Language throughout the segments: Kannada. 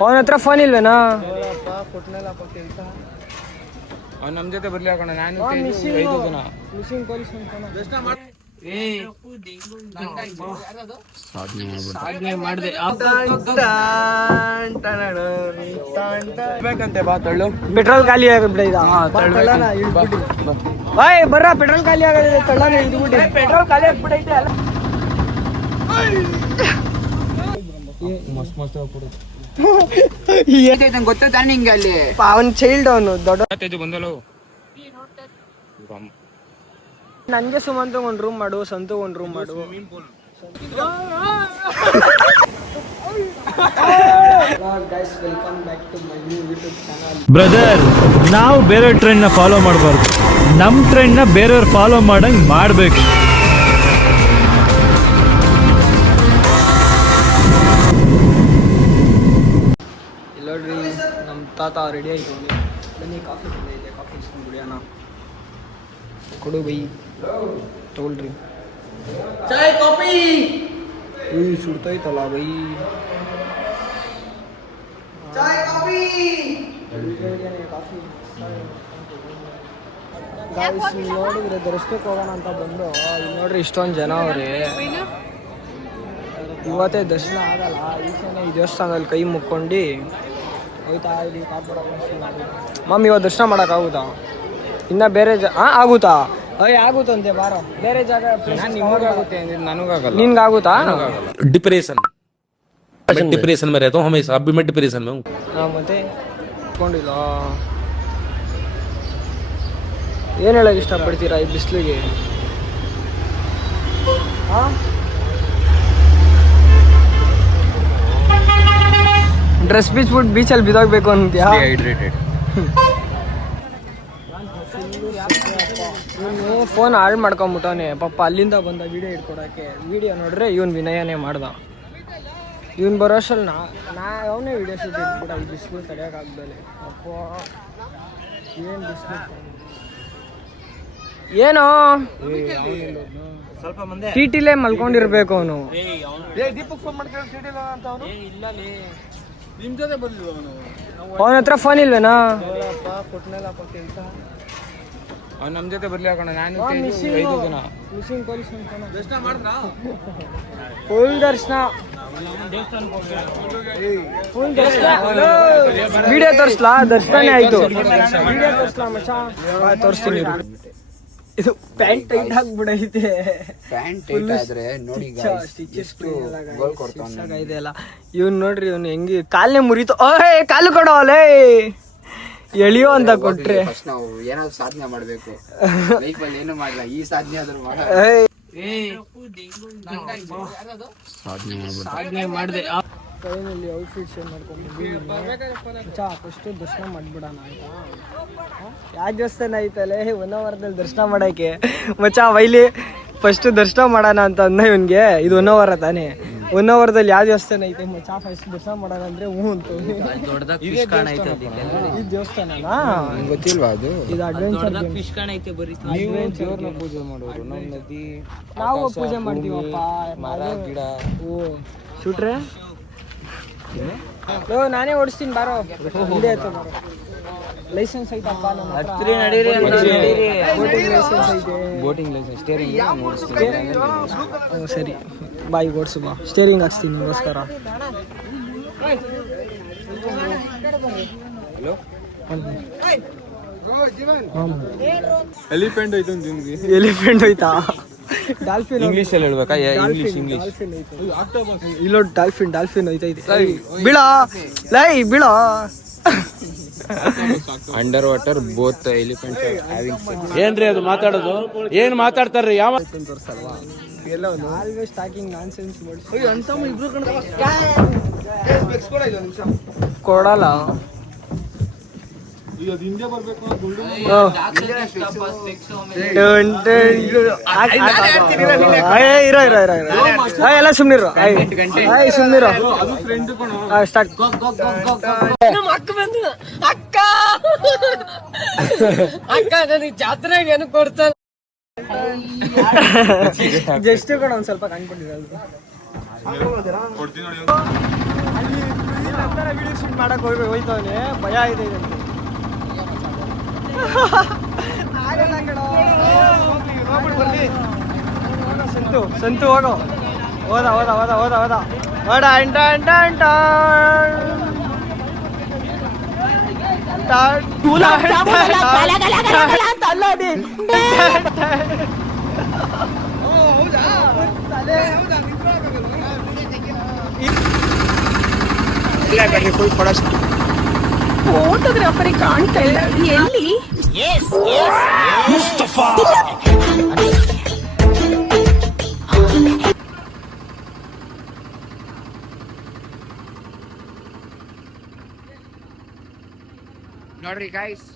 ಅವನ ಹತ್ರ ಫೋನ್ ಇಲ್ವೇನಾ? ಅವ್ನು ನಮ್ಮ ಜೊತೆ ಬರ್ಲಿ ಹಾಕೋಣ. ನಾನು ಮಿಸ್ಸಿಂಗ್ ಪೊಲೀಸ್ ಸಾಧನೆ ಮಾಡಿದೆ ಬೇಕಂತೆ. ಬಾ ತಳ್ಳು. ಪೆಟ್ರೋಲ್ ಖಾಲಿ ಆಗಿಬಿಟ್ಟಿದ. ಬಾಯ್ ಬರ್ರ, ಪೆಟ್ರೋಲ್ ಖಾಲಿ ಆಗಿದೆ. ತಳ್ಳಾನೆ ಇದ್ಬಿಟ್ಟು ಪೆಟ್ರೋಲ್ ಖಾಲಿ ಆಗ್ಬಿಟ್ಟೈತೆ. ಅಲ್ಲ ಮಸ್ತ್ ಗೊತ್ತಾ ನಿಂಗೆ? ಅಲ್ಲಿ ಅವನ್ ಚೈಲ್ಡ್, ಅವನು ದೊಡ್ಡ ಬಂದಲ್ಲ. ನನ್ಗೆ ಸುಮಂತ್ ಒಂದ್ ರೂಮ್ ಮಾಡು, ಸಂತು ಒಂದ್ ರೂಮ್ ಮಾಡು. ಬ್ರದರ್, ನಾವು ಬೇರೆ ಟ್ರೆಂಡ್ನ ಫಾಲೋ ಮಾಡಬಾರ್ದು, ನಮ್ಮ ಟ್ರೆಂಡ್ನ ಬೇರೆಯವ್ರು ಫಾಲೋ ಮಾಡಂಗೆ ಮಾಡಬೇಕು. ನೋಡ್ರಿ, ನಮ್ಮ ತಾತ ರೆಡಿ ಆಯ್ತು. ಬನ್ನಿ, ಕಾಫಿ ಇದೆ, ಕಾಫಿ ಇಸ್ಕೊಂಡು ಕುಡಿಯೋಣ. ಕೊಡು ಬೈ, ತಗೊಳ್ರಿ. ಚಾಯ್ ಕಾಫಿ ಸುಡ್ತೈತಲ್ಲ ಬೈ. ಚಾಯ್ ಕಾಫಿ ನೋಡಿದ್ರೆ ದರ್ಶನಕ್ಕೆ ಹೋಗೋಣ ಅಂತ ಬಂದು, ಇಲ್ಲಿ ನೋಡ್ರಿ ಇಷ್ಟೊಂದು ಜನ ಅವ್ರೆ. ಇವತ್ತೇ ದರ್ಶನ ಆಗಲ್ಲ. ಈಚೆನೆ ಈ ದೇವಸ್ಥಾನದಲ್ಲಿ ಕೈ ಮುಕ್ಕೊಂಡು ಹೋಯ್ತಾ ಇಲ್ಲಿ ಮಮ್ಮಿ. ಇವತ್ತು ದರ್ಶನ ಮಾಡೋಕ್ಕಾಗುತ್ತಾ? ಇನ್ನು ಬೇರೆ ಆಗುತ್ತಾ? ಆಗುತ್ತಂತೆ. ಬಾರೋ, ಬೇರೆ ಜಾಗ ನಿಮಗಾಗುತ್ತೆ, ನನಗಾಗಲ್ಲ. ನಿನ್ಗಾಗುತ್ತಾ? डिप्रेशन में रहता हूँ हमेशा. अभी मैं डिप्रेशन में हूँ. ಮತ್ತೆ ಇಟ್ಕೊಂಡಿಲ್ಲ. ಏನು ಹೇಳಕ್ಕೆ ಇಷ್ಟಪಡ್ತೀರಾ ಈ ಬಿಸಿಲಿಗೆ? ಡ್ರೆಸ್ ಬಿಚ್ಬಿಟ್ಟು ಬೀಚಲ್ಲಿ ಬಿದ್ದೋಗ್ಬೇಕು ಅಂತ್ಯಾ? ಇವನು ಫೋನ್ ಹಾಳು ಮಾಡ್ಕೊಂಬಿಟ್ಟವನೆ ಪಾಪ. ಅಲ್ಲಿಂದ ಬಂದ ವಿಡಿಯೋ ಇಟ್ಕೊಡೋಕ್ಕೆ. ವಿಡಿಯೋ ನೋಡ್ರೆ ಇವನು ವಿನಯನೇ ಮಾಡ್ದ. ಇವನು ಬರೋಷ್ಟಲ್ಲಿ ಅವನೇ ವಿಡಿಯೋ ಶೂಟ್ ಇಟ್ಬಿಡ. ಈ ಬಿಸಿಲು ತಡೆಯೋಕ್ಕಾಗ್ದಲೆ. ಅಪ್ಪ ಏನು ಬಿಸಿಲು! ಏನೋ ಸ್ವಲ್ಪ ಮುಂದೆ ಟಿಟಿಲೇ ಮಲ್ಕೊಂಡಿರ್ಬೇಕು ಅವನು. ನಿಮ್ ಜೊತೆ ಬರ್ಲಿಲ್ಲ ಅವನು. ಅವನ ಹತ್ರ ಫೋನ್ ಇಲ್ವೇನಾ? ಅವ್ನು ನಮ್ಮ ಜೊತೆ ಬರ್ಲಿ ಹಾಕೋಣ. ನಾನು ಮಿಸ್ಸಿಂಗ್ ಪೊಲೀಸ್ ದರ್ಶನ ಮಾಡಿದ್ರಾ? ಫುಲ್ ದರ್ಶನ, ಫುಲ್ ದರ್ಶನ. ವಿಡಿಯೋ ತೋರಿಸ್ಲಾ? ದರ್ಶನನೇ ಆಯ್ತು. ವಿಡಿಯೋ ತೋರಿಸ್ಲಾ ಮಚ್ಚಾ? ತೋರಿಸ್ತೀನಿ. ಇದು ಪ್ಯಾಂಟ್ ಟೈಟ್ ಆಗ್ಬಿಡೈತೆ. ಇದೆಲ್ಲ ಇವ್ನು ನೋಡ್ರಿ, ಇವ್ನು ಹೆಂಗಿ ಕಾಲೇ ಮುರಿತು. ಕಾಲು ಕೊಡೋಲೆ ಎಳಿಯೋ ಅಂತ ಕೊಟ್ರೆ ನಾವು ಏನಾದ್ರು ಸಾಧನೆ ಮಾಡ್ಬೇಕು. ಲೈಫಲ್ಲಿ ಏನು ಮಾಡಲ್ಲ, ಈ ಸಾಧನೆ ಆದ್ರೂ ಸಾಧನೆ ಮಾಡಿದೆ. ಫೈನಲಿ ಔಟ್ಫಿಟ್ ಶೇರ್ ಮಾಡ್ಕೊಂಡು ಫಸ್ಟ್ ದರ್ಶನ ಮಾಡ್ಬಿಡೋಣ ಆಯ್ತಾ? ಯಾವ ದೇವಸ್ಥಾನ ಐತಲ್ಲೇ 1 ಅವರ್ದಲ್ಲಿ ದರ್ಶನ ಮಾಡೋಕ್ಕೆ ಮಚ್ಚಾ? ವೈಲಿ ಫಸ್ಟ್ ದರ್ಶನ ಮಾಡೋಣ ಅಂತ ಅಂದ ಇವನ್ಗೆ. ಇದು 1 ಅವರ್ ತಾನೇ. 1 ಅವರ್ದಲ್ಲಿ ಯಾವ ದೇವಸ್ಥಾನ ಐತೆ ಮಚ್ಚಾ? ಫಸ್ಟ್ ದರ್ಶನ ಮಾಡೋಣ ಅಂದ್ರೆ ಹ್ಞೂ ಅಂತ. ಈ ದೇವಸ್ಥಾನನಾ ಗೊತ್ತಿಲ್ವಾ? ಅದು ಇದು ಅಡ್ವೆಂಚರ್ ಪೂಜೆ ಮಾಡೋರು. ನಮ್ಮ ನದಿ ನಾವು ಪೂಜೆ ಮಾಡ್ತೀವಪ್ಪ. ಮರ ಗಿಡ. ಓ ಶೂಟ್ರೆ ನಾನೇ ಓಡಿಸ್ತೀನಿ ಬಾರೋ. ಹಿಂದೆ ಆಯ್ತು ಬಾರೋ. ಲೈಸೆನ್ಸ್ ಐತಪ್ಪ ನಮ್ಮ ಹತ್ರ. ಬೋಟಿಂಗ್ ಲೈಸೆನ್ಸ್, ಸ್ಟೇರಿಂಗ್ ಸರಿ ಬಾಯಿ ಓಡಿಸು ಬಾ. ಸ್ಟೇರಿಂಗ್ ಹಾಕ್ಸ್ತೀನಿ ನಿಮಗೋಸ್ಕರ. ಎಲಿಫೆಂಟ್ ಐತೆ. ಎಲಿಫೆಂಟ್ ಹೋಯ್ತಾ? ಡಾಲ್ಫಿನ್ ಇಂಗ್ಲಿಷ್ ಅಲ್ಲಿ ಹೇಳ್ಬೇಕಾ? ಇಂಗ್ಲಿಷ್ ಇಲ್ಲ, ಡಾಲ್ಫಿನ್ ಹೋಯ್ತೈತೆ. ಬೀಳೋ ಲೈ, ಬೀಳೋ. ಅಂಡರ್ ವಾಟರ್ ಬೋತ್ ಎಲಿಫೆಂಟ್ ಏನ್ರಿ ಅದು ಮಾತಾಡೋದು? ಏನ್ ಮಾತಾಡ್ತಾರ್ರಿ? ಯಾವ ತೋರ್ಸಲ್ವಾ? ಎಲ್ಲ ಆಲ್ವೇಸ್ ಟಾಕಿಂಗ್ ನಾನ್ಸೆನ್ಸ್ ಕೊಡಲ್ಲ. ಎಲ್ಲ ಸುಮ್ನಿರು, ಸುಮ್ನಿರು. ಸ್ಟಾರ್ಟ್. ಅಕ್ಕ ಅಕ್ಕ ನನಗೆ ಜಾತ್ರೆಗೆ ಏನು ಕೊಡ್ತಾನೆ. ಜಸ್ಟ್ ಕೂಡ ಒಂದ್ ಸ್ವಲ್ಪ ಕಾಣ್ಕೊಂಡಿರೋದು. ಮಾಡಕ್ ಹೋಯ್ತವನೆ, ಭಯ ಇದೆ ಇದಕ್ಕೆ. ಆಗಲ್ಲ ಕಣೋ. ಸಂತು ಹೋಗೋ. ಹೋದ ಅಂಟ ಫೋಟೋಗ್ರಾಫರಿಗೆ ಕಾಣ್ತಾ ಇಲ್ಲ ಎಲ್ಲಿ. ನೋಡ್ರಿ ಗಾಯ್ಸ್,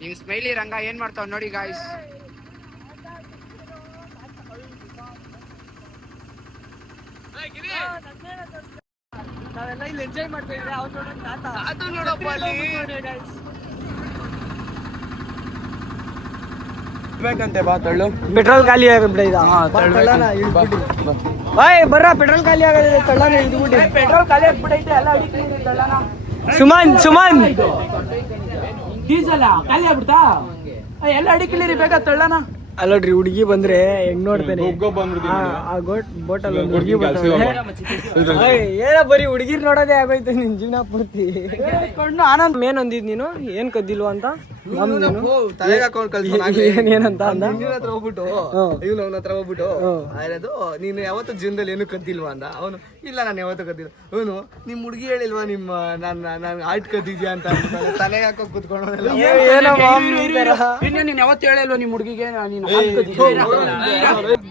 ನಿಮ್ ಸ್ಮೈಲಿ ರಂಗ ಏನ್ ಮಾಡ್ತಾವ್ ನೋಡಿ ಗಾಯ್ಸ್. ನಾವೆಲ್ಲ ಇಲ್ಲಿ ಎಂಜಾಯ್ ಮಾಡ್ತಾ ಇದ್ರೆ ಅದು ನೋಡಪ್ಪ ಅಲ್ಲಿ ಬೇಕಂತೆ ಬಾ ತಳ್ಳು. ಪೆಟ್ರೋಲ್ ಖಾಲಿ ಆಗಿಬಿಟ್ಟಿದ. ಬಾಯ್ ಬರ್ರ, ಪೆಟ್ರೋಲ್ ಖಾಲಿ ಆಗಿದೆ, ತಳ್ಳನ ಇದ್ಬಿಟ್ಟು. ಪೆಟ್ರೋಲ್ ಖಾಲಿ ಆಗ್ಬಿಟ್ಟೈತೆ, ಎಲ್ಲ ಸುಮನ್ ಡೀಸೆಲ್ ಖಾಲಿ ಆಗ್ಬಿಡ್ತಾ ಎಲ್ಲ ಅಡಿಕೆಲಿ ಬೇಕಾ ತಳ್ಳನ. ಅಲ್ಲೋಡ್ರಿ, ಹುಡುಗಿ ಬಂದ್ರೆ ಹೆಂಗ್ ನೋಡ್ತೇನೆ. ಬೋಟಲ್ಲಿ ಹುಡುಗಿ ಏನೋ ಬರೀ ಹುಡುಗಿರ್ ನೋಡೋದೇ ಆಗೋಯ್ತು ನಿನ್ ಜೀವನ ಪೂರ್ತಿ. ಆನಂದ್ ಮೇನ್ ಅಂದಿದ್ ನೀನು ಏನ್ ಕದ್ದಿಲ್ವಾ ಅಂತ. ಏನಂತ ಅಂದ ಹೋಗ್ಬಿಟ್ಟು ಇವ್ನು ಅವನ ಹತ್ರ ಹೋಗ್ಬಿಟ್ಟು ಅದು ನೀನು ಯಾವತ್ತು ಜೀವನದಲ್ಲಿ ಏನು ಕದ್ದಿಲ್ವಾ ಅಂದ. ಅವನು ಇಲ್ಲ ನಾನು ಯಾವತ್ತೂ ಕದ್ದಿಲ್ಲ. ಅವನು ನಿಮ್ ಹುಡುಗಿ ಹೇಳಿಲ್ವಾ ನಿಮ್ಮ ನಾನು ಆರ್ಟ್ ಕದ್ದಿದ್ಯಾ ಅಂತ ತಲೆಗೆ ಹಾಕೋ ಕುತ್ಕೊಂಡು ನೀನ್ ಯಾವತ್ತು ಹೇಳಿಲ್ವ ನಿಮ್ ಹುಡುಗಿಗೆ ನೀನು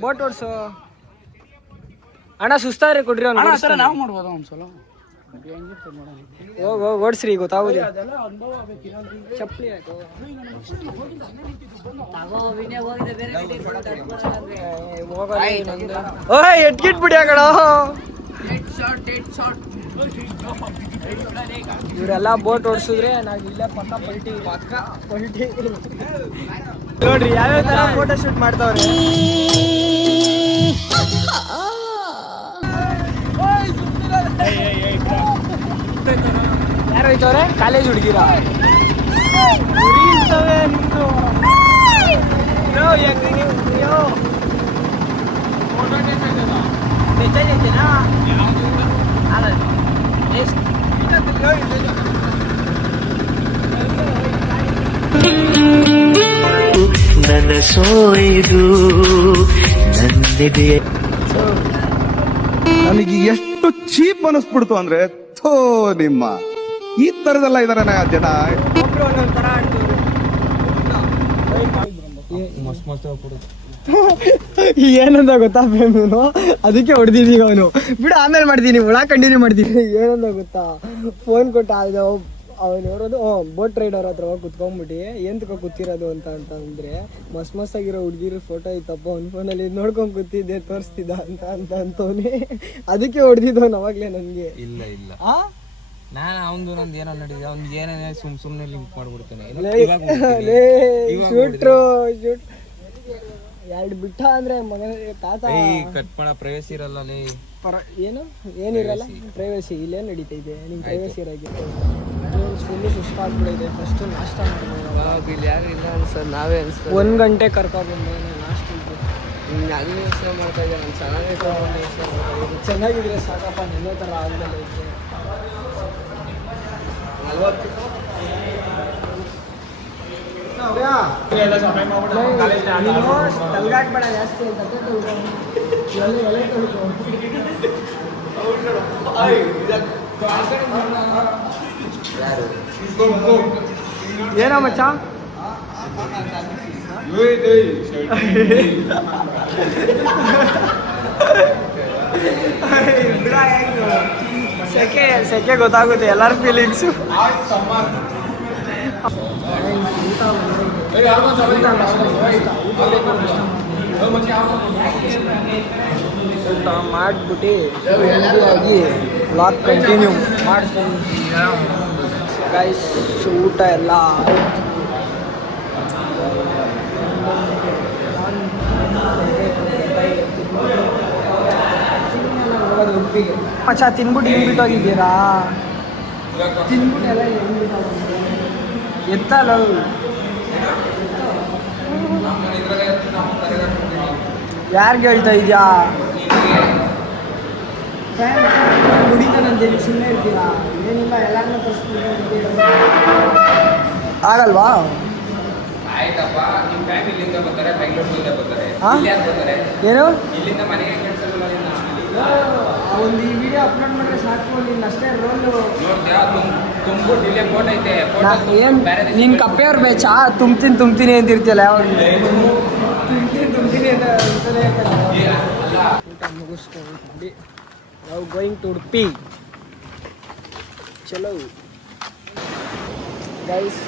ಬೋಟ್ ಓಡ್ಸು ಅಣ್ಣ. ಸುಸ್ತಾರೆ ಕೊಡ್ರಿ ಅವ್ನು. ನಾವು ಮಾಡ್ಬೋದು ಒಂದ್ಸಲ ಹೋಗ್ ಓಡಿಸ್ರಿ, ಗೊತ್ತಾಗುದು. ಚಪ್ಪಲಿ ಎಟ್ಕಿಟ್ಬಿಡಿ ಆ ಕಡ. ಇವರೆಲ್ಲ ಬೋಟ್ ಓಡಿಸಿದ್ರೆ ನಾವು ಇಲ್ಲೇ ಪಕ್ಕ ಪಲ್ಟಿ ನೋಡ್ರಿ ಯಾವ್ಯಾವ ತರ ಫೋಟೋ ಶೂಟ್ ಮಾಡ್ತಾವ್ರೆ. ಯಾರು ಹೋಯ್ತವ್ರೆ? ಕಾಲೇಜ್ ಹುಡುಗಿರ ನಿಮ್ದು. ನನ್ನ ಸೋಯ್ದು ನನ್ನಿದೆ. ನನಗೆ ಎಷ್ಟು ಚೀಪ್ ಅನಿಸ್ಬಿಡ್ತು ಅಂದ್ರೆ, ಥೋ ನಿಮ್ಮ ಈ ತರದೆಲ್ಲ ಇದಾರೆ ಜನ. ಏನಂದ ಗೊತ್ತಾ ನೀನು, ಅದಕ್ಕೆ ಹೊಡೆದಿದ್ದೀಗ ಅವನು. ಬಿಡು ಆಮೇಲೆ ಮಾಡ್ತೀನಿ, ಒಳ ಕಂಟಿನ್ಯೂ ಮಾಡ್ತೀನಿ. ಏನಂದ ಗೊತ್ತಾ, ಫೋನ್ ಕೊಟ್ಟ ಅವನು ಇರೋದು ಬೋಟ್ ರೈಡರ್ ಹತ್ರ ಹೋಗಿ ಕುತ್ಕೊಂಡ್ಬಿಟ್ಟು ಏನ್ ಕೂತಿರೋದು ಅಂತ ಅಂದ್ರೆ ಮಸ್ತ್ ಆಗಿರೋ ಹುಡುಗಿರು ಫೋಟೋ ಇತ್ತಪ್ಪ ಅವ್ನ ಫೋನಲ್ಲಿ, ನೋಡ್ಕೊಂಡ್ ಕೂತಿದ್ದೆ ತೋರಿಸ್ತಿದ್ದ ಅಂತ ಅಂತವನೇ. ಅದಕ್ಕೆ ಹೊಡೆದಿದ್ದವನು ಅವಾಗ್ಲೇ ನನ್ಗೆ. ಇಲ್ಲ ನಾನು ಅವನು ನಂದು ಏನೋ ನಡೀದೆ, ಅವ್ನಿಗೆ ಏನೇನೇ ಸುಮ್ಮನೆ ಲಿಂಕ್ ಮಾಡ್ಬಿಡ್ತೇನೆ. ಶೂಟ್ ಎರಡು ಬಿಟ್ಟ ಅಂದ್ರೆ ಮಗನ ತಾತ ಕಟ್ ಮಾಡೋ ಪ್ರೈವಸಿ ಇರಲ್ಲ. ಏನು ಏನಿರಲ್ಲ ಪ್ರೈವಸಿ. ಇಲ್ಲೇ ನಡೀತೈತೆ ನಿಮ್ ಪ್ರೈವಸಿ ಇರಾಗಿ. ಫುಲ್ಲು ಸುಸ್ತಾಗ್ಬಿಡೈತೆ. ಫಸ್ಟ್ ನಾಷ್ಟ ಮಾಡ್ಬೋದು. ನಾವೇ 1 ಗಂಟೆ ಕರ್ಕೊಂಡ್ಬಂದೆ ನಾಷ್ಟ. ಅಲ್ಲಿ ಯೋಚನೆ ಮಾಡ್ತಾ ಇದ್ದೆ ನಾನು ಚೆನ್ನಾಗಿದ್ರೆ ಸಾಕಪ್ಪ, ನಿನ್ನೆ ಥರ ಆದ್ಮೇಲೆ ಐತೆ. ತಲ್ಗಾಕ್ಬೇಡ ಜಾಸ್ತಿ ಏನೋ ಮಚ್ಚ. ಸೆಕೆ ಗೊತ್ತಾಗುತ್ತೆ ಎಲ್ಲರ ಫೀಲಿಂಗ್ಸು. ಮಾಡ್ಬಿಟ್ಟು ಆಗಿ ವ್ಲಾಗ್ ಕಂಟಿನ್ಯೂ ಮಾಡ್ತೀನಿ ಗೈಸ್. ಊಟ ಎಲ್ಲ ಮಚ್ಚ ತಿನ್ಬಿಟ್ಟು ಹಿಂಬಿಟ್ಟೋಗಿದ್ದೀರಾ? ತಿನ್ಬಿಟ್ಟು ಎಲ್ಲ ಎತ್ತಲ್ಲ ಯಾರಿಗೆ ಹೇಳ್ತಾ ಇದೆಯಾ ಕುಡಿತಾನಂತೇಳಿ ಸುಮ್ಮನೆ ಇರ್ತೀರಾ ಏನಿಲ್ಲ ಎಲ್ಲಾರನ್ನ ಆಗಲ್ವಾ ಆಯ್ತಪ್ಪ ನಿಮ್ಮ ಫ್ಯಾಮಿಲಿಯಿಂದ ಬರ್ತಾರೆ ಬೆಂಗಳೂರಿಂದ ಬರ್ತಾರೆ ಏನು ಇಲ್ಲಿಂದ ಮನೆಗೆ ಕೆಲಸಗಳು ಒಂದು ಈ ವಿಡಿಯೋ ಅಪ್ಲೋಡ್ ಮಾಡಿದ್ರೆ ಸಾಕು ನಿನ್ನ ಅಷ್ಟೇ ರೋಲು ನೋಡ್ತೀಯಾ ತುಂಬ ಡಿಲೇ ಫೋಟೋ ಐತೆ ಏನು ನಿನ್ನ ಕಪ್ಪೆಯವ್ರು ಬೇಚಾ ತುಂಬ್ತೀನಿ ಅಂತಿರ್ತೀಯಲ್ಲ ಯಾವಾಗ ತುಂಬ್ತೀನಿ ಅಂತ ಅಂತಾನೆ ಊಟ ಮುಗಿಸ್ಕೊಂಡು ನಾವು ಗೋಯಿಂಗ್ ಟು ಉಡುಪಿ ಚಲೋ ಗೈಸ್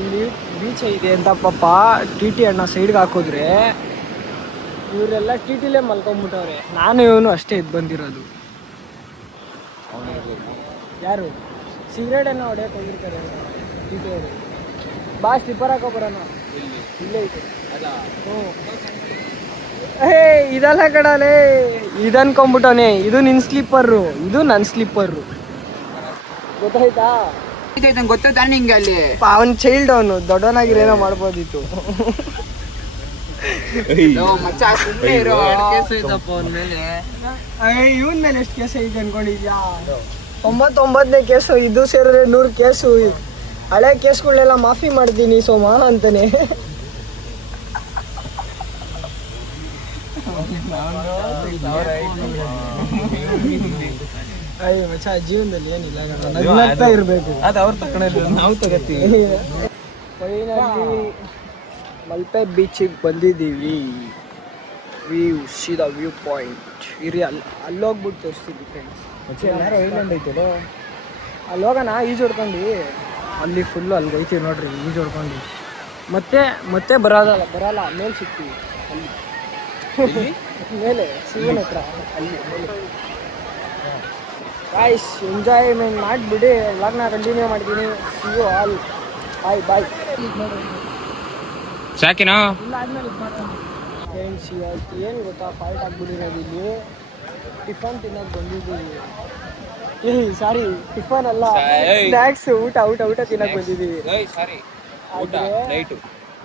ಇಲ್ಲಿ ಬೀಚ್ ಇದೆ ಅಂತ ಪಾಪ ಟಿ ಟಿ ಅಣ್ಣ ಸೈಡ್ಗೆ ಹಾಕಿದ್ರೆ ಇವರೆಲ್ಲ ಟಿ ಟಿಲೇ ಮಲ್ಕೊಂಡ್ಬಿಟ್ಟವ್ರೆ ನಾನು ಇವನು ಅಷ್ಟೇ ಇದು ಬಂದಿರೋದು ಯಾರು ಸಿಗರೇಟ್ ಏನೋ ಹೊಡೆಯಕ್ಕೆ ಹೋಗಿರ್ತಾರೆ ಟಿ ಟಿ ಅವರು ಬಾ ಸ್ಲಿಪ್ಪರ್ ಹಾಕೋ ಬರೋಣ ಇಲ್ಲೇ ಐತೆ ಹ್ಞೂ ಇದೆಲ್ಲ ಕಡಲೇ ಇದು ಅನ್ಕೊಂಬಿಟ್ಟವನೆ ಇದು ನಿನ್ನ ಸ್ಲಿಪ್ಪರು ಇದು ನನ್ನ ಸ್ಲಿಪ್ಪರು ಗೊತ್ತಾಯ್ತಾ ಗೊತ್ತಾ ನಿಂಗೆ ಅಲ್ಲಿ ಅವನ್ ಚೈಲ್ಡ್ ಅವನು ದೊಡ್ಡವನಾಗಿರೋ ಮಾಡ್ಬೋದಿತ್ತು ಮಚ್ಚ ಸುಮ್ಮನೆ ಇರೋ ಇವನ್ ಮೇಲೆ ಎಷ್ಟು ಕೇಸ್ ಐತೆ ಅನ್ಕೊಂಡಿದ್ಯಾ 99ನೇ ಕೇಸು ಇದು ಸೇರಿದ್ರೆ 100 ಕೇಸು ಹಳೆ ಕೇಸ್ಗಳನ್ನೆಲ್ಲ ಮಾಫಿ ಮಾಡ್ತೀನಿ ಸೋಮ ಅಂತಾನೆ ಅಯ್ಯೋ ಮಚ್ಚ ಜೀವನದಲ್ಲಿ ಏನಿಲ್ಲ ನಗ್ನಗ್ತಾ ಇರಬೇಕು ಅದು ಅವ್ರು ತಗೊಂಡಿಲ್ಲ ನಾವು ತಗೋತೀವಿ ಫೈನಲಿ ಮಲ್ಪೆ ಬೀಚಿಗೆ ಬಂದಿದ್ದೀವಿ ವ್ಯೂ ಸೀದಾ ವ್ಯೂ ಪಾಯಿಂಟ್ ಇರಿ ಅಲ್ಲೋಗ್ಬಿಟ್ಟು ತೋರಿಸ್ತೀವಿ ಫ್ರೆಂಡ್ಸ್ ಐಲ್ಯಾಂಡ್ ಐತಲ್ಲ ಅಲ್ಲಿ ಹೋಗೋಣ ಈಜು ಹೊಡ್ಕೊಂಡು ಅಲ್ಲಿ ಫುಲ್ಲು ಅಲ್ಲಿ ಹೋಯ್ತೀವಿ ನೋಡ್ರಿ ಈಜು ಹೊಡ್ಕೊಂಡು ಮತ್ತೆ ಬರಲ್ಲ ಮೇಲೆ ಸಿಗ್ತೀವಿ ಅಲ್ಲಿ ಮೇಲೆ ಶಿವನ ಹತ್ರ ಅಲ್ಲಿ ಮೇಲೆ ಗಾಯ್ಸ್ ಎಂಜಾಯ್ಮೆಂಟ್ ಮಾಡಿಬಿಡಿ ವ್ಲಾಗ್ನ ಕಂಟಿನ್ಯೂ ಮಾಡ್ತೀನಿ ಇವು ಆಲ್ ಬಾಯ್ ಸಾಕಿನಾ ಇಲ್ಲ ಆದ್ಮೇಲೆ ಇದು ಮಾಡ್ತೀನಿ ಫ್ರೆಂಡ್ಸ್ ಇವತ್ತು ಏನು ಗೊತ್ತಾ ಫಾಲ್ಟ್ ಆಗಿಬಿಟ್ಟಿರೋದು ಇಲ್ಲಿ ಟಿಫನ್ ತಿನ್ನೋಕೆ ಬಂದಿದ್ದೀವಿ ಸಾರಿ ಟಿಫನ್ ಅಲ್ಲ ಸ್ನ್ಯಾಕ್ಸ್ ಊಟ ತಿನ್ನೋಕೆ ಬಂದಿದ್ದೀವಿ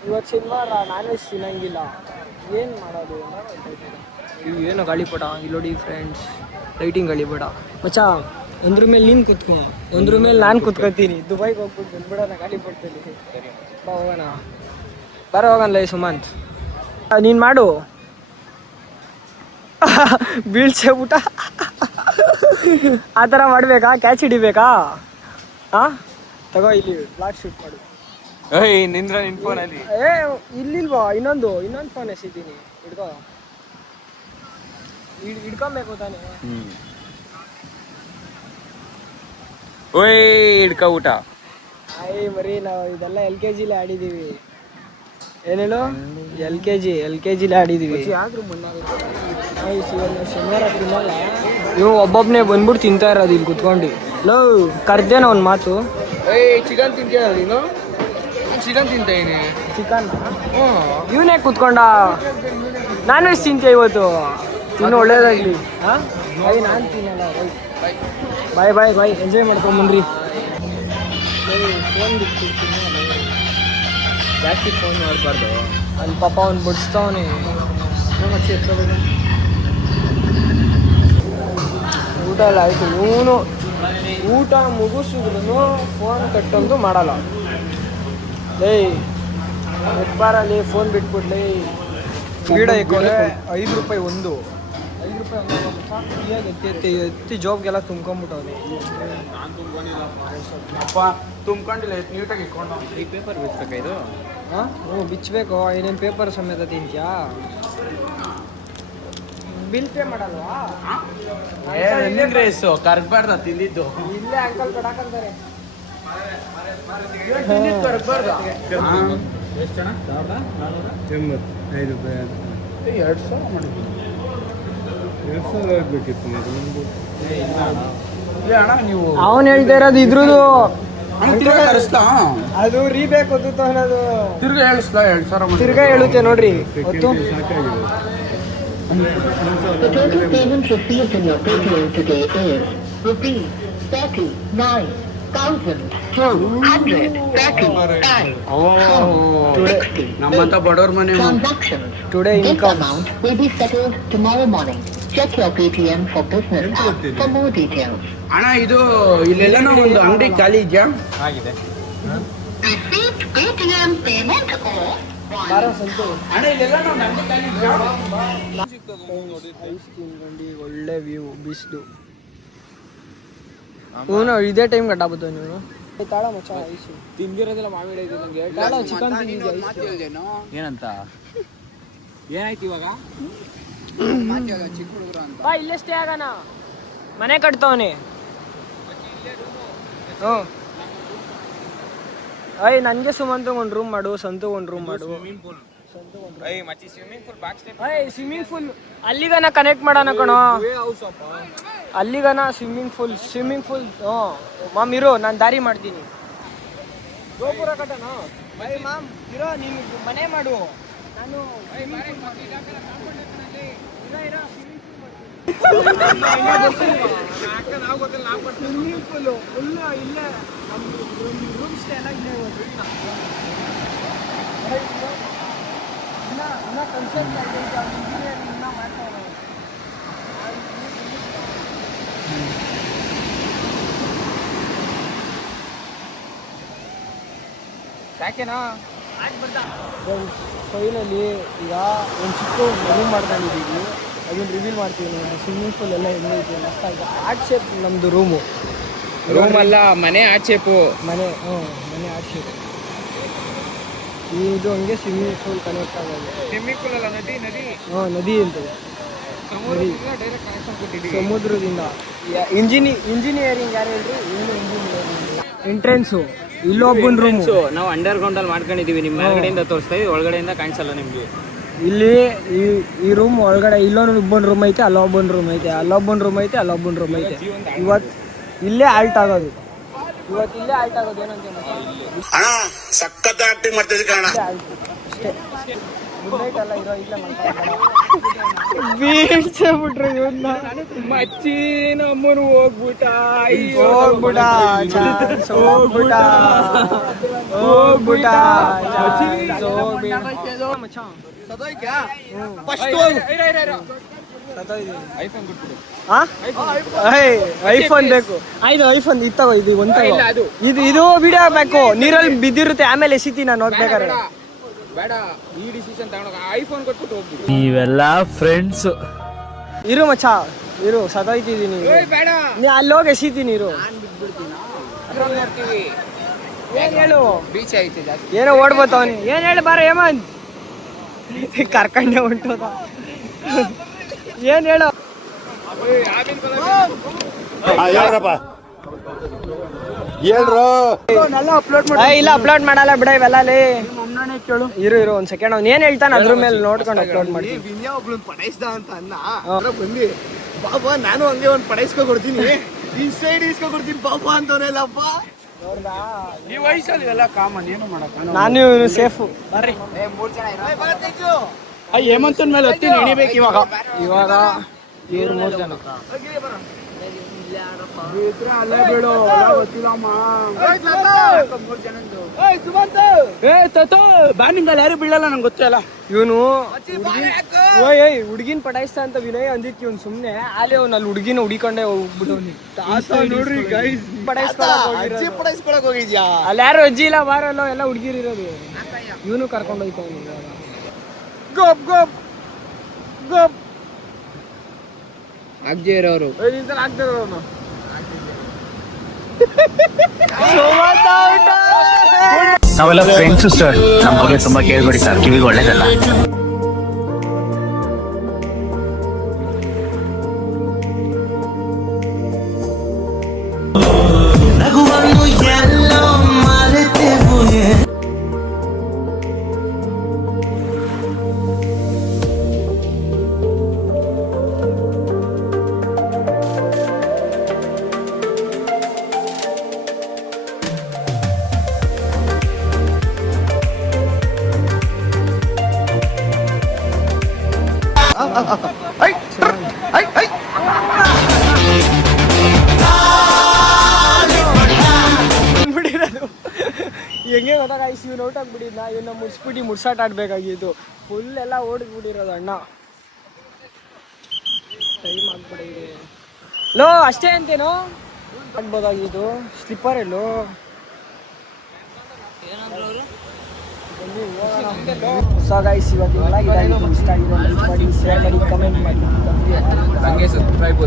ಇವತ್ತು ಶನಿವಾರ ನಾನ್ ವೆಜ್ ತಿನ್ನಂಗಿಲ್ಲ ಏನು ಮಾಡೋದು ಏನು ಗಾಳಿಪಟ ಇಲ್ಲಿ ನೋಡಿ ಫ್ರೆಂಡ್ಸ್ ಲೈಟಿಂಗ್ ಗಾಳಿಪಟ ಮಚ್ಚಾ ಒಂದ್ರ ಮೇಲೆ ನೀನು ಕುತ್ಕೊ ಒಂದ್ರ ಮೇಲೆ ನಾನು ಕುತ್ಕೊತೀನಿ ದುಬೈಗೆ ಹೋಗ್ಬಿಟ್ಟು ಬಂದ್ಬಿಡೋಣ ಗಾಳಿಪಟದಲ್ಲಿ ಬಾ ಹೋಗೋಣ ಹೋಗಲ್ಲ ಸುಮಂತ್ ನೀನು ಮಾಡು ಬೀಳ್ಸೆ ಊಟ ಆ ಥರ ಮಾಡಬೇಕಾ ಕ್ಯಾಚ್ ಹಿಡಿಬೇಕಾ ಹಾಂ ತಗೋ ಇಲ್ಲಿ ಬ್ಲಾಗ್ ಶೂಟ್ ಮಾಡು ನಿಂದ್ರ ನಿನ್ ಫೋನಲ್ಲಿ ಇಲ್ಲಿಲ್ವಾ ಇನ್ನೊಂದು ಫೋನ್ ಎಸಿದ್ದೀನಿ ಹಿಡ್ಕೊಬೇಕು ತಾನೆ ಓಯ್ ಹಿಡ್ಕ ಊಟ ಮರಿ ನಾವು ಇದೆಲ್ಲ LKG ಆಡಿದ್ದೀವಿ ಏನೇಳು LKG ಆಡಿದ್ದೀವಿ ಶನಿವಾರ ತಿನ್ನಲ್ಲ ಇವು ಒಬ್ಬೊಬ್ಬನೇ ಬಂದ್ಬಿಟ್ಟು ತಿಂತಾ ಇರೋದು ಇಲ್ಲಿ ಕುತ್ಕೊಂಡು ಕರ್ದೇನ ಒಂದು ಮಾತು ಚಿಕನ್ ತಿಂತೀಯ ನೀನು ಚಿಕನ್ ತಿಂತೀನಿ ಚಿಕನ್ ಇವನೇ ಕುತ್ಕೊಂಡ ನಾನ್ ವೆಜ್ ತಿಂತೀಯ ಇವತ್ತು ತಿನ್ನು ಒಳ್ಳೇದಾಗ್ಲಿ ನಾನು ತಿನ್ನಲ್ಲ ಬಾಯ್ ಎಂಜಾಯ್ ಮಾಡ್ಕೊಂಬನ್ರಿ ಫೋನ್ ಬಿಟ್ಬಿಡ್ತೀನಿ ಜಾಸ್ತಿ ಫೋನ್ ಮಾಡಬಾರ್ದು ಅಲ್ಲಿ ಪಾಪ ಅವ್ನು ಬಿಡಿಸ್ತಾವನೆ ಊಟ ಎಲ್ಲ ಆಯಿತು ಇವನು ಊಟ ಮುಗಿಸಿದ್ರು ಫೋನ್ ಕಟ್ಟಂತೂ ಮಾಡಲ್ಲ ಎತ್ಬಾರಲ್ಲಿ ಫೋನ್ ಬಿಟ್ಬಿಡ್ಲಿ ಸ್ಪೀಡ ಇಕ್ಕೋಲೆ ₹5 ಒಂದು ಎತ್ತಿ ಜಾಬ್ಗೆಲ್ಲ ತುಂಬ್ಕೊಂಬಿಟ್ಟವ್ನಿ ಅಪ್ಪ ತುಂಬ್ಕೊಂಡಿಲ್ಲ ನೀಟಾಗಿ ಇಟ್ಕೊಂಡು ಈ ಪೇಪರ್ ಬಿಡ್ಬೇಕಾ ಇದು ಹಾಂ ಬಿಚ್ಚಬೇಕು ಏನೇನು ಪೇಪರ್ ಸಮೇತ ತಿಂತ್ಯಾ ಬಿಲ್ ಪೇ ಮಾಡಲ್ವಾ ರೇಸು ಕರ್ಗಬಾರ್ದ ತಿಂದಿದ್ದು ಇಲ್ಲೇ ಅಂಕಲ್ ಕಡಾಕಂತಾರೆ ಕರ್ಗಬಾರ್ದ ಎಷ್ಟು ಜನ ₹2,000 ಮಾಡಿದ್ದೀನಿ ಅಣ್ಣ ನೀವು ಅವನು ಹೇಳ್ತಾ ಇರೋದು ಇದ್ರದ್ದು ಅದು ರೀಬೇಕು ಹೊತ್ತು ಅನ್ನೋದು ತಿರ್ಗಾ ಹೇಳಿಸ್ಲಾ 2,000 ತಿರ್ಗಾ ಹೇಳುತ್ತೆ ನೋಡ್ರಿ ಹೊತ್ತು The total payment received in your Paytm today is ₹49. ನಮ್ಮಂತ ಬಡವ್ರ ಮನೆ ಟುಡೇ ಇನ್ಕಮ್ ಅಣ್ಣ ಇದು ಇಲ್ಲೆಲ್ಲ ಒಂದು ಅಂಗಡಿ ಖಾಲಿ ಇದೆಯಾ? ಅಣ್ಣ ಇಲ್ಲೆಲ್ಲ ಒಂದು ಅಂಗಡಿ ಖಾಲಿ ಇದೆಯಾ? ಐಸ್ ತಿನ್ಕೊಂಡು ಒಳ್ಳೆ ವ್ಯೂ ಬಿಸಿಲು. ಇವನು ಇದೇ ಟೈಮ್ ಕಟ್ಟಾಬತ್ತು ನೀವು ತಾಳ ಮಚ್ಚ ಐಸು ತಿಂದಿರೋದೆಲ್ಲ ಮಾವಿಡ ಇದೆ ನಂಗೆ. ತಾಳ ಚಿಕನ್ ತಿಂದಿದ್ದೆ ಏನಂತ ಏನಾಯ್ತು ಇವಾಗ? ಚಿಕ್ಕ ಹುಡುಗರು ಅಂತ ಬಾ ಇಲ್ಲೇ ಸ್ಟೇ ಆಗೋಣ. ಮನೆ ಕಟ್ತವನೆ. ಹ್ಞೂ ಅಯ್ಯ ನನಗೆ ಸುಮಂತ್ ಒಂದು ರೂಮ್ ಮಾಡು, ಸಂತು ಒಂದು ರೂಮ್ ಮಾಡು. ಸ್ವಿಮ್ಮಿಂಗ್ ಪೂಲ್ ಅಲ್ಲಿಗನ ಕನೆಕ್ಟ್ ಮಾಡೋಣ ಕಣೋ. ಅಲ್ಲಿಗನ ಸ್ವಿಮ್ಮಿಂಗ್ ಪೂಲ್ ಹ್ಞೂ ಮಾಮ್ ಇರೋ ನಾನು ದಾರಿ ಮಾಡ್ತೀನಿ. ಗೋಪುರ ಕಟ್ಟಣ ಮಾಮ್ ಇರೋ ನೀನು ಮನೆ ಮಾಡು. ನಾನು ಸ್ವಿಮ್ಮಿಂಗ್ ಪೂಲು ಫುಲ್ ಇಲ್ಲೇ ರೂಮ್ ಸ್ಟೇ ಎಲ್ಲ ಇಲ್ಲೇ ಇನ್ನ ಕನ್ಸಲ್ಟ್ ಇಂಜಿನಿಯರಿಂಗ್ ಇನ್ನ ಮಾಡ್ತಾರೆ. ಸಾಕೇನಾ? ಫ್ರೆಂಡ್ಸ್ ಫೈನಲಿ ಈಗ ಒಂದು ಚಿಕ್ಕ ಮನೆ ಮಾಡ್ಕೊಂಡಿದ್ದೀವಿ, ಅದನ್ನು ರಿವೀಲ್ ಮಾಡ್ತೀವಿ ನೋಡಿ. ಸ್ವಿಮ್ಮಿಂಗ್ ಪೂಲ್ ಎಲ್ಲ ಹೆಂಗೈತೆ ಮಸ್ತಾಗಿ. ಆರ್ಟ್ ಶೇಪ್ ನಮ್ಮದು ರೂಮು. ರೂಮ್ ಅಲ್ಲ, ಮನೆ ಆಚೆಪು. ಮನೆ ಮನೆ ಆರ್ಟ್ ಶೇಪ್. ಇದು ಹಂಗೆ ಸ್ವಿಮ್ಮಿಂಗ್ ಪೂಲ್ ಕನೆಕ್ಟ್ ಆಗೋದು. ಸ್ವಿಮ್ಮಿಂಗ್ ಪೂಲ್ ಅಲ್ಲ, ನದಿ ನದಿ ಅಂತ ಡೈರೆಕ್ಟ್ ಕನೆಕ್ಷನ್ ಕೊಟ್ಟಿದ್ದೀವಿ ಸಮುದ್ರದಿಂದ. ಇಂಜಿನಿಯರಿಂಗ್ ಯಾರು ಹೇಳ್ರಿ? ಇಂಜಿನಿಯರಿಂಗ್ ಎಂಟ್ರೆನ್ಸು ಇಲ್ಲೊಬ್ಬನ ರೂಮು. ನಾವು ಅಂಡರ್ ಗ್ರೌಂಡ್ ಅಲ್ಲಿ ಮಾಡ್ಕೊಂಡಿದೀವಿ. ನಿಮ್ಮ ಹೊರಗಡೆಯಿಂದ ತೋರಿಸ್ತಾ ಇದೀವಿ, ಒಳಗಡೆಯಿಂದ ಕಾಣಿಸಲ್ಲ ನಿಮ್ಗೆ. ಇಲ್ಲಿ ಈ ರೂಮ್ ಒಳಗಡೆ ಇಲ್ಲೊಬ್ಬನ ರೂಮ್ ಐತೆ, ಅಲ್ಲೊಬ್ಬನ ರೂಮ್ ಐತೆ, ಅಲ್ಲೊಬ್ಬನ ರೂಮ್ ಐತೆ, ಅಲ್ಲೊಬ್ಬನ ರೂಮ್ ಐತೆ. ಇವತ್ತು ಇಲ್ಲೇ ಆಲ್ಟ್ ಆಗೋದು. ಏನಂತ ಅಷ್ಟೇ. ಗುಡ್ ನೈಟ್ ಎಲ್ಲ ಇರೋ ಇಲ್ಲೇ ಬೀಳ್ಸೇಬಿಟ್ರು ಇವನ್ನ. ಮಚ್ಚಿ ನಮ್ಮನು ಹೋಗ್ಬಿಟ್ಟ ಐಫೋನ್ ಬೇಕು. ಆಯ್ತು ಐಫೋನ್ ಇತ್ತಗೋ. ಇದು ಒಂದು ಇದು ವಿಡಿಯೋ ಬೇಕು. ನೀರಲ್ಲಿ ಬಿದ್ದಿರುತ್ತೆ, ಆಮೇಲೆ ಎಸಿತೀನಿ ನಾನು ನೋಡ್ಬೇಕಾದ್ರೆ. ಬೇಡ, ಈ ಡಿಸಿಷನ್ ತಗೊಂಡೋಗ ಐಫೋನ್ ಕೊಟ್ಬಿಟ್ಟು ಹೋಗ್ಬಿಡು. ನೀವೆಲ್ಲ ಫ್ರೆಂಡ್ಸ್. ಇರು ಮಚ್ಚ ಇರು, ಸದೋಯ್ತಿದ್ದೀನಿ. ಬೇಡ, ನೀ ಅಲ್ಲಿ ಹೋಗಿ ಎಸಿತೀನಿ ಇರು. ಏನ್ ಹೇಳು? ಬೀಚ್ ಐತೆ ಜಾಸ್ತಿ. ಏನೋ ಓಡ್ಬೋತವನಿ. ಏನ್ ಹೇಳಿ ಬಾರ ಹೇಮಂತ್ ಕರ್ಕಂಡೆ ಹೊಂಟೋದ. ಏನ್ ಹೇಳು? ಇಲ್ಲ ಅಪ್ಲೋಡ್ ಮಾಡಲ್ಲ ಬಿಡ ಇವೆಲ್ಲ. ಇರು ಒಂದ್ ಸೆಕೆಂಡ್. ಅವ್ನು ಏನ್ ಹೇಳ್ತಾನೆ ಅದ್ರ ಮೇಲೆ ನೋಡ್ಕೊಂಡು ಅಪ್ಲೋಡ್ ಮಾಡ್ತೀನಿ. ವಿನ್ಯಾ ಒಬ್ಳು ಪಡೈಸ್ದ ಅಂತ ಅನ್ನ ಬಂದಿ ಬಾಬಾ ನಾನು ಹಂಗೆ ಒಂದು ಪಡೈಸ್ಕೊ ಕೊಡ್ತೀನಿ, ಈ ಸೈಡ್ ಇಸ್ಕೊ ಕೊಡ್ತೀನಿ ಬಾಬಾ ಅಂತವನೆಲ್ಲಪ್ಪ. ಈ ವಯಸ್ಸಲ್ಲಿ ಎಲ್ಲ ಕಾಮನ್, ಏನು ಮಾಡಕ್ಕ. ನಾನು ಸೇಫು ಬರ್ರಿ. ಹೇಮಂತನ ಮೇಲೆ ಹತ್ತಿ ಎಣಿಬೇಕು ಇವಾಗ. ಇವ್ರು 3 ಜನ ಅಲ್ಲೇ ಬಿಡು, ಗೊತ್ತಿಲ್ಲಮ್ಮ. ಬಾ ನಿಂಗಲ್ಲಿ ಯಾರು ಬೀಳಲ್ಲ, ನಂಗೆ ಗೊತ್ತಲ್ಲ. ಇವನು ಹುಡುಗಿನ ಪಟಾಯಿಸ್ತಾ ಅಂತ ವಿನಯ್ ಅಂದಿತ್ತು. ಇವ್ನು ಸುಮ್ನೆ ಆಲೆ ಅವ್ನು ಅಲ್ಲಿ ಹುಡುಗಿನ ಹುಡಿಕೊಂಡೆ ಹೋಗ್ಬಿಟ್ಟವ್ನಿ. ನೋಡ್ರಿ ಗೈಸ್, ಪಡೈಸ್ಕೊಳಕ್ ಹೋಗಿದ್ಯಾ? ಅಲ್ಲಿ ಯಾರು ಅಜ್ಜಿ ಇಲ್ಲ, ಬಾರಲ್ಲ, ಎಲ್ಲ ಹುಡುಗಿರು ಇರೋದು. ಇವನು ಕರ್ಕೊಂಡು ಹೋಯ್ತಾವ್ನಿ. ಗೋಪ್ ಗೋಪ್ ಗೋಪ್ ಅಜ್ಜಿ ಇರೋರು ಆಗ್ತಿರೋನು. ನಾವೆಲ್ಲ ಫ್ರೆಂಡ್ಸ್ ಸರ್, ನಮ್ಮ ಬಗ್ಗೆ ತುಂಬಾ ಕೇಳ್ಬೇಡಿ ಸರ್, ಕಿವಿಗೆ ಒಳ್ಳೇದಲ್ಲ. ಗೊತ್ತಾ ಗೈಸ್, ಇವ್ನು ಔಟ್ ಆಗ್ಬಿಟ್ಟಿದ್ನ, ಇವನ್ನ ಮುಡ್ಸಾಟ ಆಡ್ಬೇಕಾಗಿತ್ತು. ಫುಲ್ ಎಲ್ಲ ಓಡಿದ್ಬಿಟ್ಟಿರೋದು ಅಣ್ಣ. ಟೈಮ್ ಆಗ್ಬಿಟ್ಟಿದೆ. ಲೋ ಅಷ್ಟೇ ಅಂತೇನೋ ಆಗ್ಬೋದಾಗಿತ್ತು. ಸ್ಲಿಪ್ಪರ್ ಎಲ್ಲೋ ಸೊ ಗೈಸ್, ಇವತ್ತಿನ ಇದಾಗಿತ್ತು. ಇಷ್ಟ ಆಗಿದೆ ಲೈಕ್ ಮಾಡಿ, ಶೇರ್ ಮಾಡಿ, ಕಮೆಂಟ್ ಮಾಡಿ. ಹಂಗೆ ಸಬ್ಸ್ಕ್ರೈಬ್